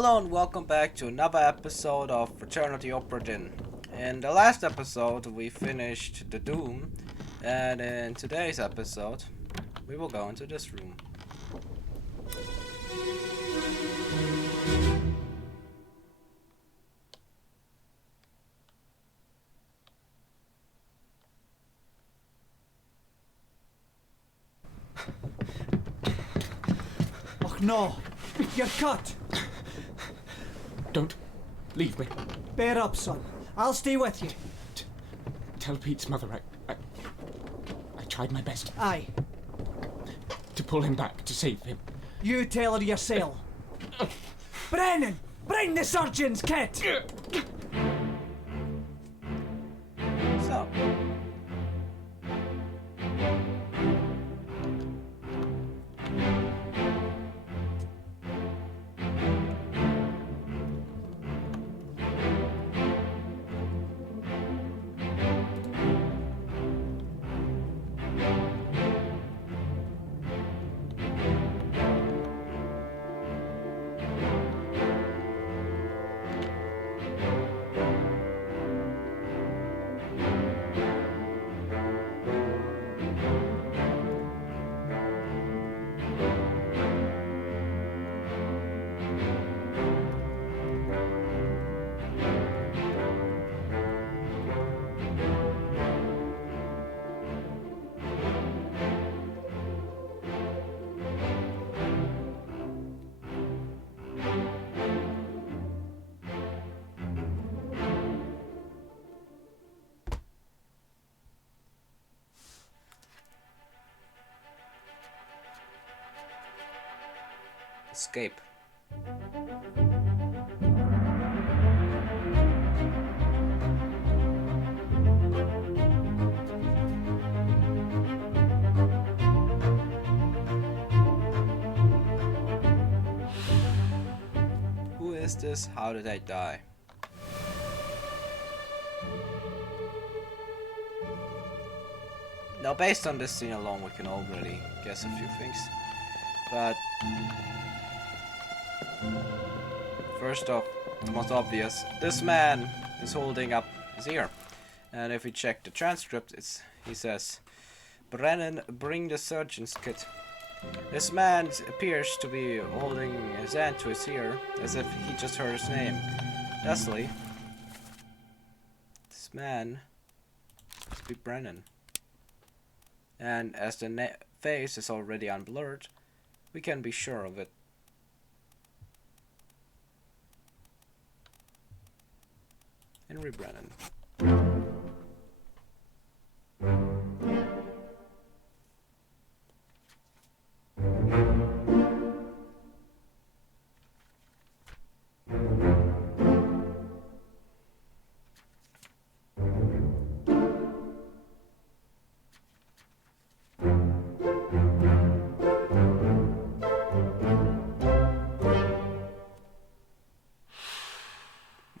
Hello and welcome back to another episode of Fraternity Obra Dinn. In the last episode we finished the Doom, and in today's episode we will go into this room. Oh no! You're cut! Don't leave me. Bear up, son. I'll stay with you. Tell Pete's mother I tried my best Aye. to pull him back, to save him. You tell her yourself. Brennan! Bring the surgeon's kit! So, escape. Who is this? How did I die? Now, based on this scene alone, we can already guess a few things. But first off, the most obvious, this man is holding up his ear. And if we check the transcript, he says, "Brennan, bring the surgeon's kit." This man appears to be holding his hand to his ear, as if he just heard his name. Thusly, this man must be Brennan. And as the face is already unblurred, we can be sure of it. Henry Brennan.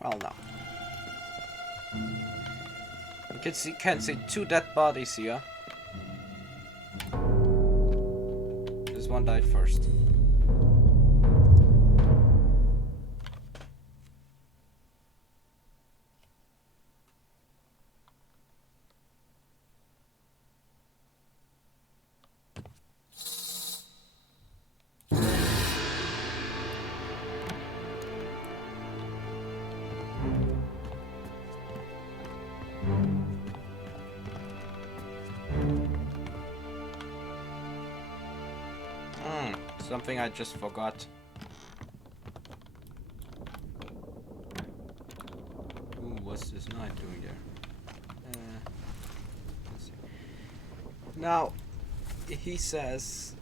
Well, now. You can see two dead bodies here. This one died first. Something I just forgot. Ooh, what's this knight doing there? Let's see. Now, he says,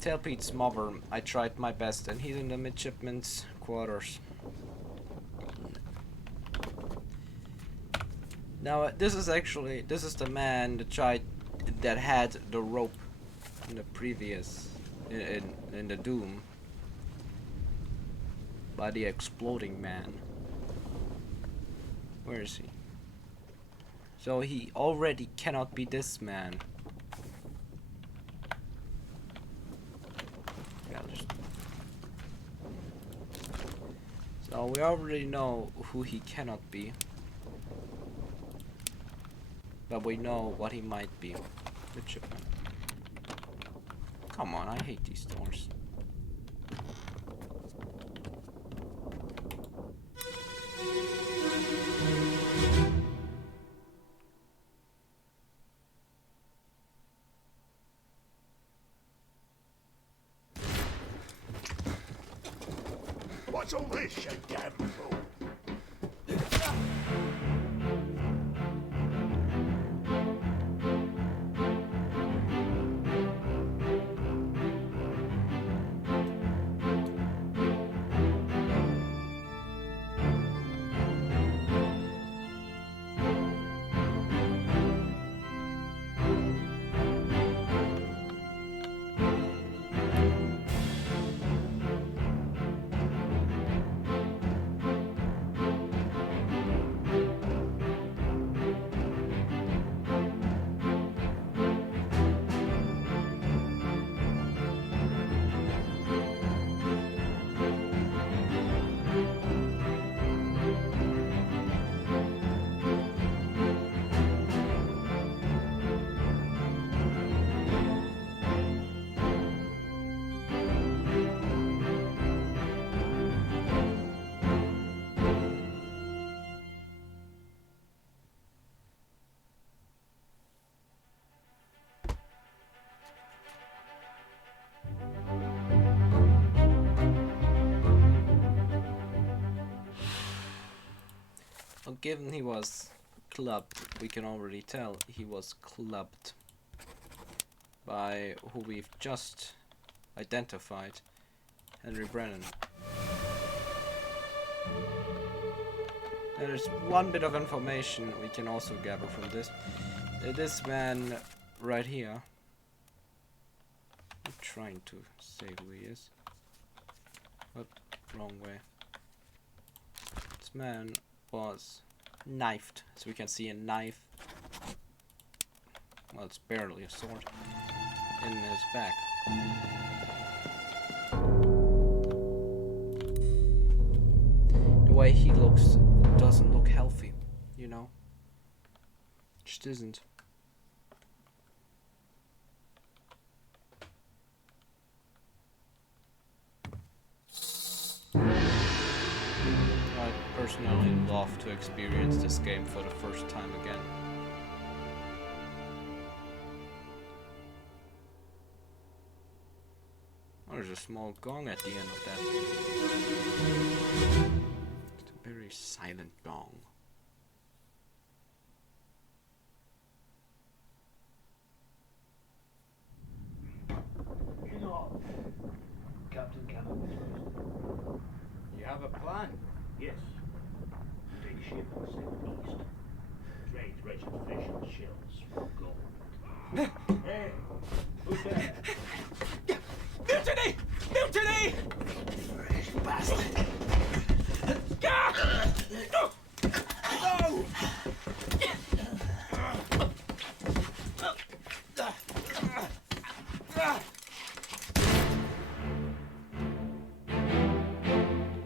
tell Pete's mother I tried my best, and he's in the midshipman's quarters. Now, this is the man that had the rope in the previous in the Doom by the exploding man. Where is he? So he already cannot be this man. Yeah, I'll just So we already know who he cannot be. But we know what he might be. Midshipman. Come on, I hate these doors. What's all this, you damn fool? Well, given he was clubbed, we can already tell he was clubbed by who we've just identified, Henry Brennan. There's one bit of information we can also gather from this. This man right here, I'm trying to say who he is, but wrong way. This man was knifed, so we can see a knife, well, it's barely a sword, in his back. The way he looks doesn't look healthy, you know? Just isn't. I personally love to experience this game for the first time again. Oh, there's a small gong at the end of that. It's a very silent gong. Hang on. Captain Campbell. You have a plan? Yes. Take ship and sail east. Trade rich in fish and shells for gold. Hey, who's there? Mutiny! Mutiny! Fresh bastard! No!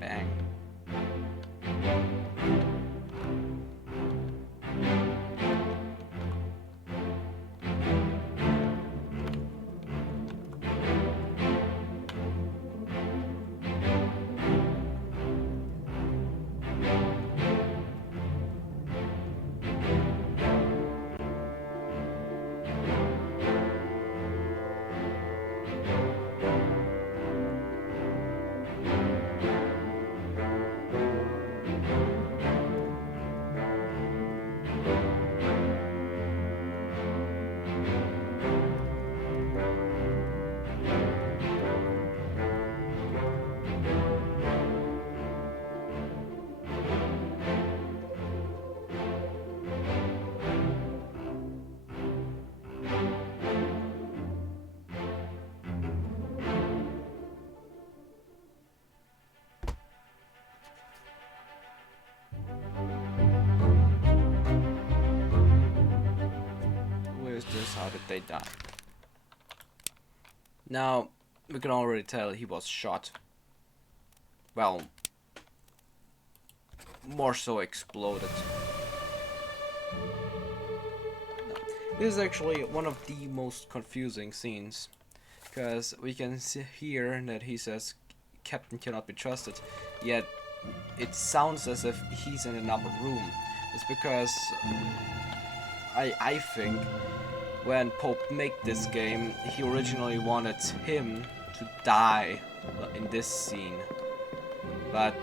Bang. How did they die? Now, we can already tell he was shot. Well, more so exploded. This is actually one of the most confusing scenes, because we can see here that he says Captain cannot be trusted, yet it sounds as if he's in another room. It's because I think when Pope made this game, he originally wanted him to die in this scene, but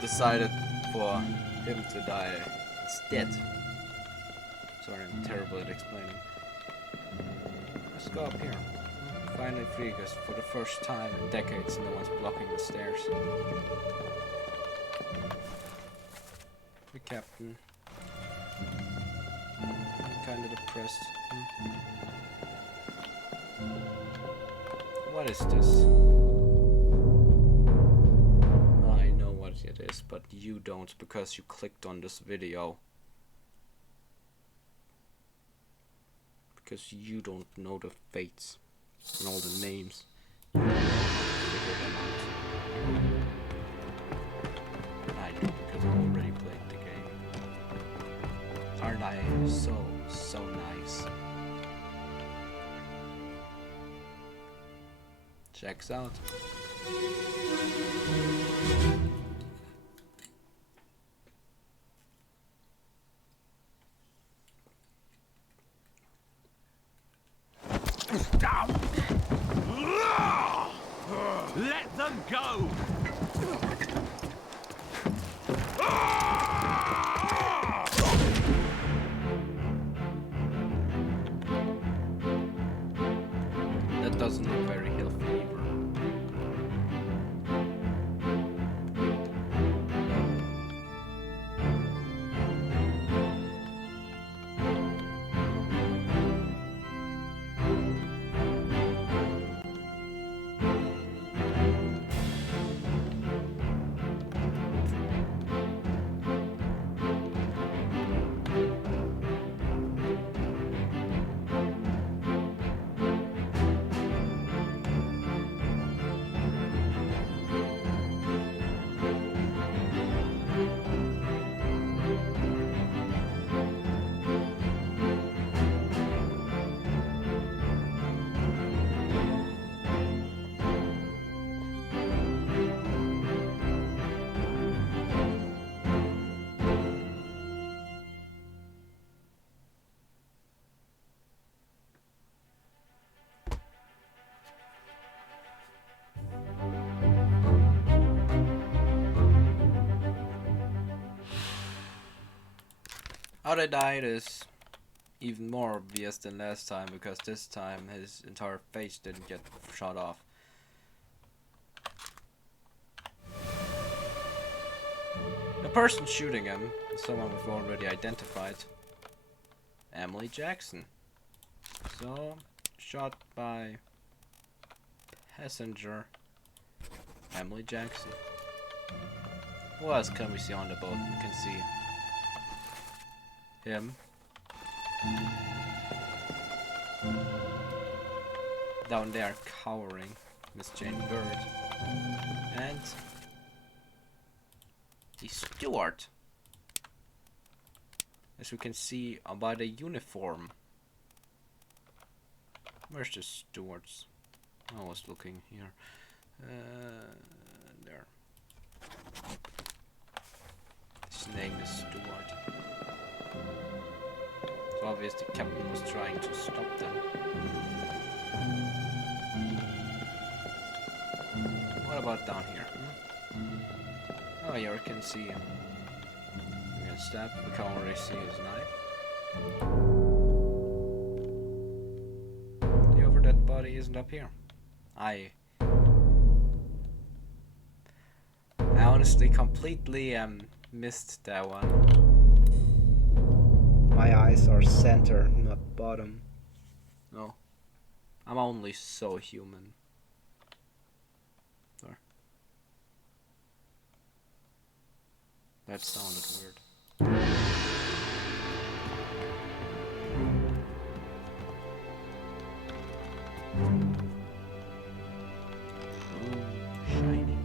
decided for him to die instead. Sorry, I'm terrible at explaining. Let's go up here. Finally free, because for the first time in decades no one's blocking the stairs. The captain. I'm kinda depressed. What is this? I know what it is, but you don't, because you clicked on this video. Because you don't know the fates and all the names. Figure them out. I do, because I already played the game. Aren't I so nice? Checks out. Let them go! That doesn't look very healthy either. How they died is even more obvious than last time, because this time his entire face didn't get shot off. The person shooting him is someone we've already identified. Emily Jackson. So, shot by passenger Emily Jackson. What else can we see on the boat? We can see him. Down there cowering, Miss Jane Bird. And the steward. As we can see by the uniform. Where's the stewards? I was looking here. There. His name is Steward. So obviously the captain was trying to stop them. What about down here? Oh, here we can see him. We can stab. We can already see his knife. The over dead body isn't up here. I honestly completely missed that one. My eyes are center, not bottom. No. I'm only so human. There. That sounded weird. Ooh, shiny.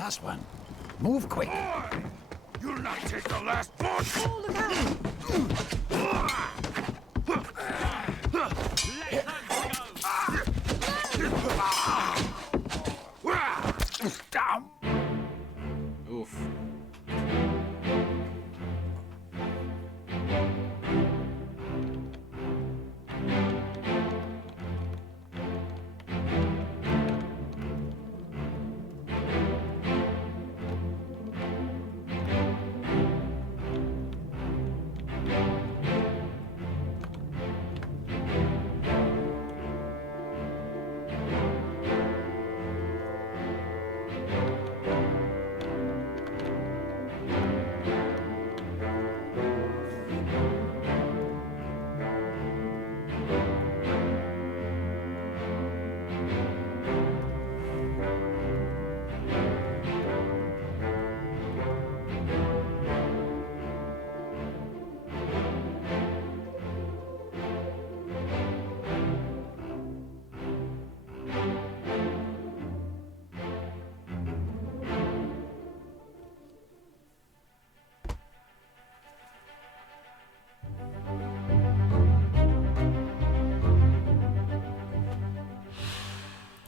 Last one. Move quick. You'll not take the last one! Oh, look out! Oof.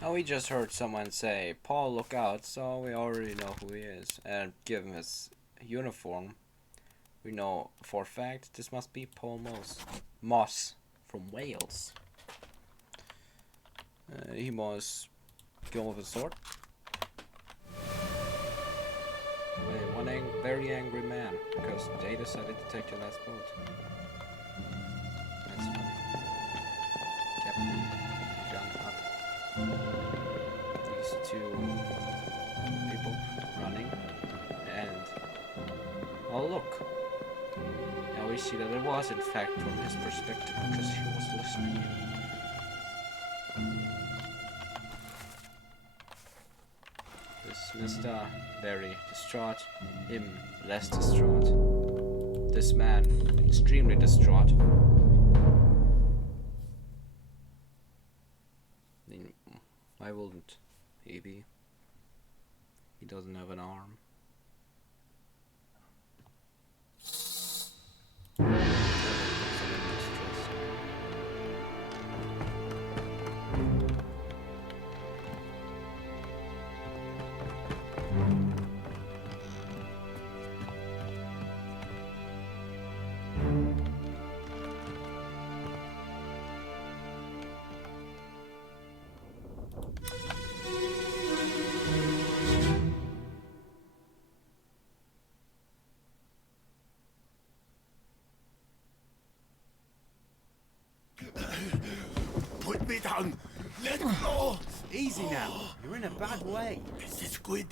Now we just heard someone say, Paul, look out, so we already know who he is. And given his uniform, we know for a fact this must be Paul Moss from Wales. He must go with a sword. One very angry man, because they decided to take the last boat. That's funny. Captain gun up. These two people running, and oh look! Now we see that it was in fact from his perspective because he was listening. This Mr. very distraught, him less distraught. This man extremely distraught. Why wouldn't he be? He doesn't have an arm. Put me down! Let go! Easy now. You're in a bad way. It's the squid.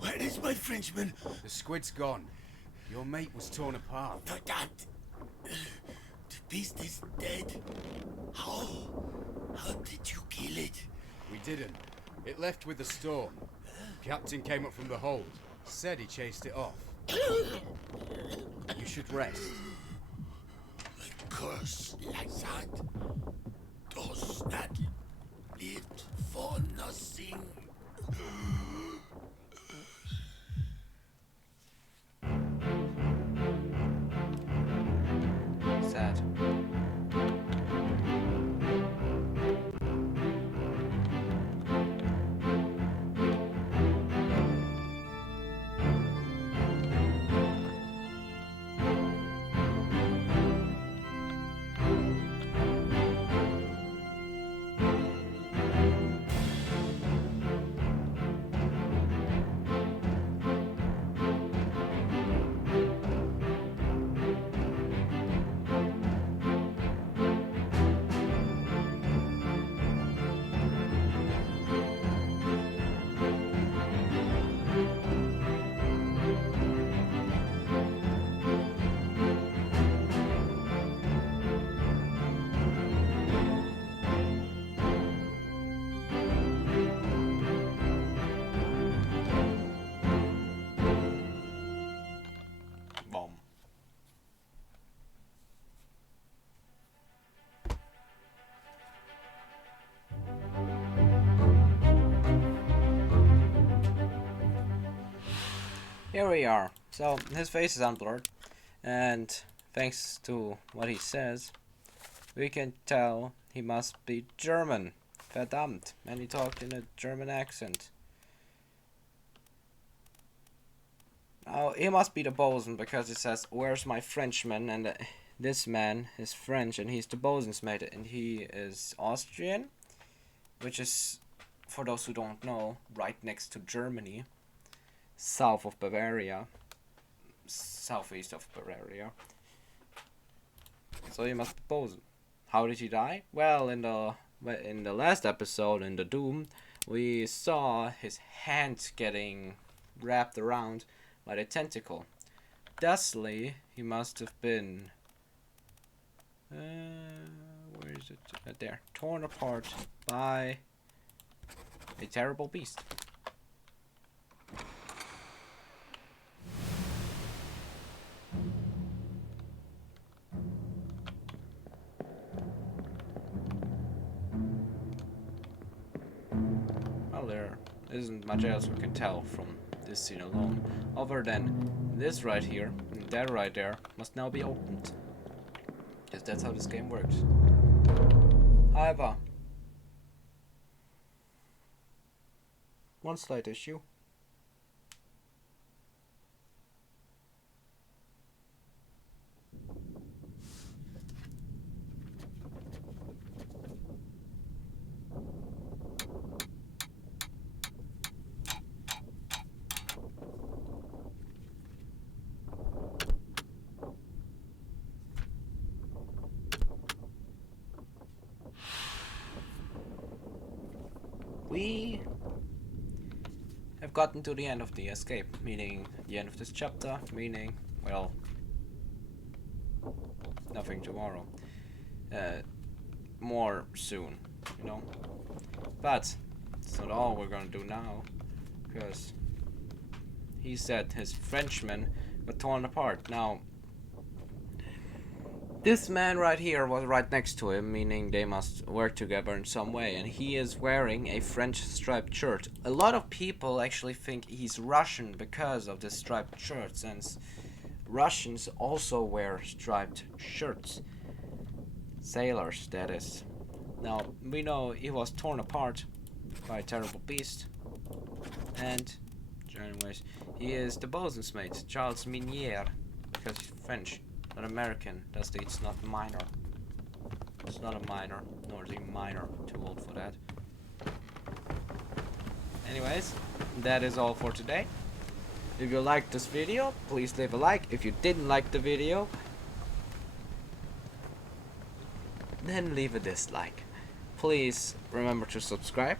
Where is my Frenchman? The squid's gone. Your mate was torn apart. That. The beast is dead. How? How did you kill it? We didn't. It left with the storm. Captain came up from the hold. Said he chased it off. You should rest. A curse like that does not live for nothing. Sad. here we are. So his face is unblurred, and thanks to what he says, we can tell he must be German. Verdammt, and he talked in a German accent. Oh, he must be the bosun because it says, "Where's my Frenchman?" And this man is French, and he's the bosun's mate, and he is Austrian, which is, for those who don't know, right next to Germany, south of Bavaria, southeast of Bavaria. So he must be bosun. How did he die? Well, in the last episode, in the Doom, we saw his hand getting wrapped around by the tentacle. Thusly, he must have been where is it? There, torn apart by a terrible beast. Well, there isn't much else we can tell from this scene alone, other than this right here and that right there must now be opened. Because that's how this game works. However, one slight issue. We have gotten to the end of the escape, meaning the end of this chapter, meaning, well, nothing tomorrow. More soon, you know. But it's not all we're gonna do now, because he said his Frenchmen were torn apart. Now, this man right here was right next to him, meaning they must work together in some way, and he is wearing a French striped shirt. A lot of people actually think he's Russian because of this striped shirt, since Russians also wear striped shirts. Sailors, that is. Now, we know he was torn apart by a terrible beast, and anyways, he is the bosun's mate, Charles Minier, because he's French. Not American, thus it's not minor. It's not a minor, nor is he minor, too old for that. Anyways, that is all for today. If you liked this video, please leave a like. If you didn't like the video, then leave a dislike. Please remember to subscribe.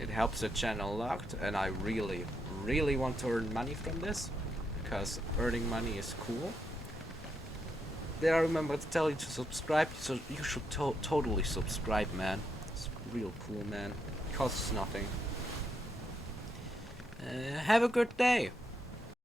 It helps the channel a lot, and I really, really want to earn money from this, because earning money is cool. Did I remember to tell you to subscribe? So you should totally subscribe, man. It's real cool, man. It costs nothing. Have a good day.